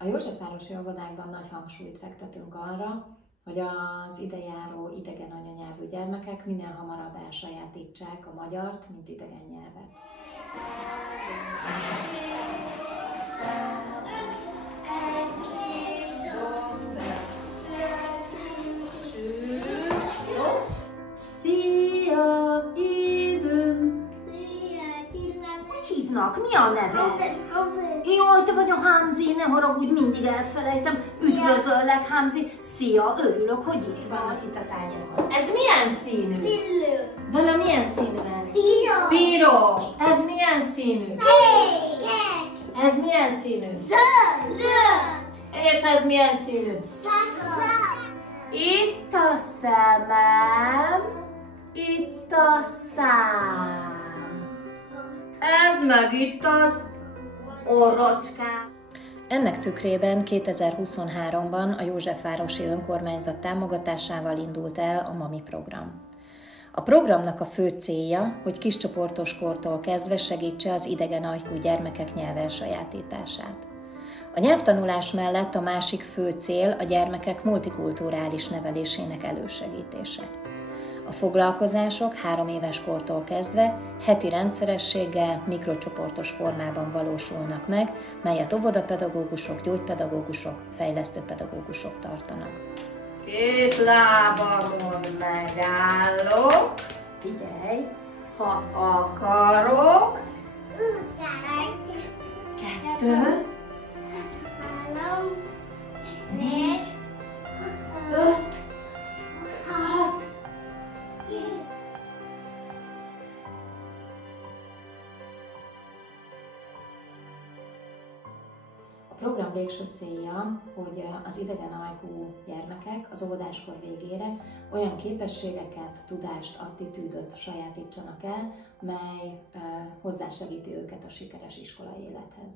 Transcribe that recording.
A Józsefvárosi óvodákban nagy hangsúlyt fektetünk arra, hogy az idejáró idegen anyanyelvű gyermekek minél hamarabb elsajátítsák a magyart, mint idegen nyelvet. Szia, idő! Hogy hívnak? Mi a neve? Jaj, te vagy a Hámzi, ne haragudj, mindig elfelejtem. Üdvözöllek, Hámzi. Szia, örülök, hogy itt vannak itt a tárgyakon. Ez milyen színű? Dana, milyen színű ez? Piros. Ez milyen színű? Ez milyen színű? Zöld. És ez milyen színű? Itt a szemem, itt a szám. Ez meg itt az orrocskám. Ennek tükrében 2023-ban a Józsefvárosi Önkormányzat támogatásával indult el a MAMI program. A programnak a fő célja, hogy kiscsoportos kortól kezdve segítse az idegen ajkú gyermekek nyelvelsajátítását. A nyelvtanulás mellett a másik fő cél a gyermekek multikulturális nevelésének elősegítése. A foglalkozások 3 éves kortól kezdve heti rendszerességgel, mikrocsoportos formában valósulnak meg, melyet óvodapedagógusok, gyógypedagógusok, fejlesztőpedagógusok tartanak. 2 lábamon megállok. Figyelj, ha akarok. 2, 4, 5, 6. A program végső célja, hogy az idegen ajkú gyermekek az óvodáskor végére olyan képességeket, tudást, attitűdöt sajátítsanak el, mely hozzásegíti őket a sikeres iskolai élethez.